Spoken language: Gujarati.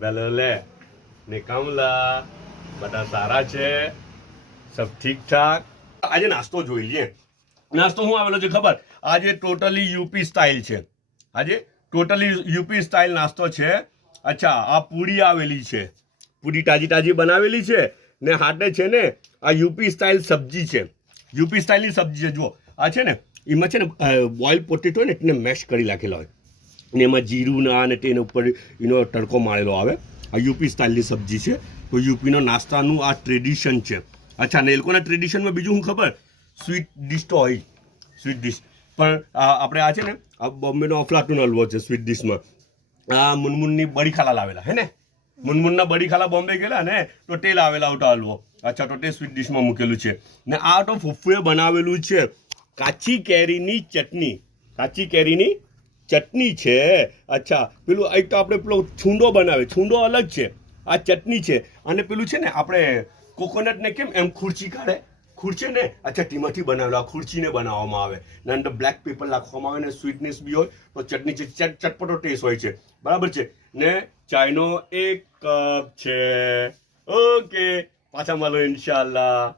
વેલોલે ને કમલા બધા સારા છે, સબ ઠીક ઠાક. આજે નાસ્તો જોઈ લઈએ. નાસ્તો હું આવેલો છે ખબર? આજે ટોટલી યુપી સ્ટાઇલ છે. આજે ટોટલી યુપી સ્ટાઇલ નાસ્તો છે. અચ્છા, આ પૂરી આવેલી છે, પૂરી તાજી તાજી બનાવેલી છે ને હાટે છે ને આ યુપી સ્ટાઇલ સબ્જી છે. યુપી સ્ટાઇલની સબ્જી છે. જુઓ આ છે ને એમાં છે ને બોઇલ પોટેટો ને એને મેશ કરી નાખેલા હોય ને એમાં જીરું ના અને તેના ઉપર એનો તડકો મારેલો આવે. આ યુપી સ્ટાઇલની સબ્જી છે. તો યુપીનો નાસ્તાનું આ ટ્રેડિશન છે. અચ્છા, ને એ લોકોના ટ્રેડિશનમાં બીજું શું ખબર? સ્વીટ ડિશ તો હોય, સ્વીટ ડિશ. પણ આપણે આ છે ને આ બોમ્બેનો અફલાતુન હલવો છે સ્વીટ ડિશમાં. આ મુનમુનની બડી ખાલા લાવેલા હે ને, મુનમુનના બડી ખાલા બોમ્બે ગયેલા ને તો તે લાવેલા આવતા હલવો. અચ્છા, તો તે સ્વીટ ડિશમાં મૂકેલું છે. ને આ તો ફુફુએ બનાવેલું છે કાચી કેરીની ચટણી. કાચી કેરીની ચટણી છે. અચ્છા, પેલું એક તો આપણે પેલો છૂંડો બનાવે, છૂંડો અલગ છે, આ ચટણી છે. અને પેલું છે ને આપણે કોકોનટને કેમ એમ ખુરચી કાઢે, ખુરચી ને, અચ્છા તેમાંથી બનાવેલો. આ ખુરચીને બનાવવામાં આવે ને અંદર બ્લેક પેપર નાખવામાં આવે ને સ્વીટનેસ બી હોય તો ચટણી છે, ચટપટો ટેસ્ટ હોય છે. બરાબર છે ને. ચાયનો 1 કપ છે. ઓકે, પાછા મળો ઇન્શાલ્લાહ.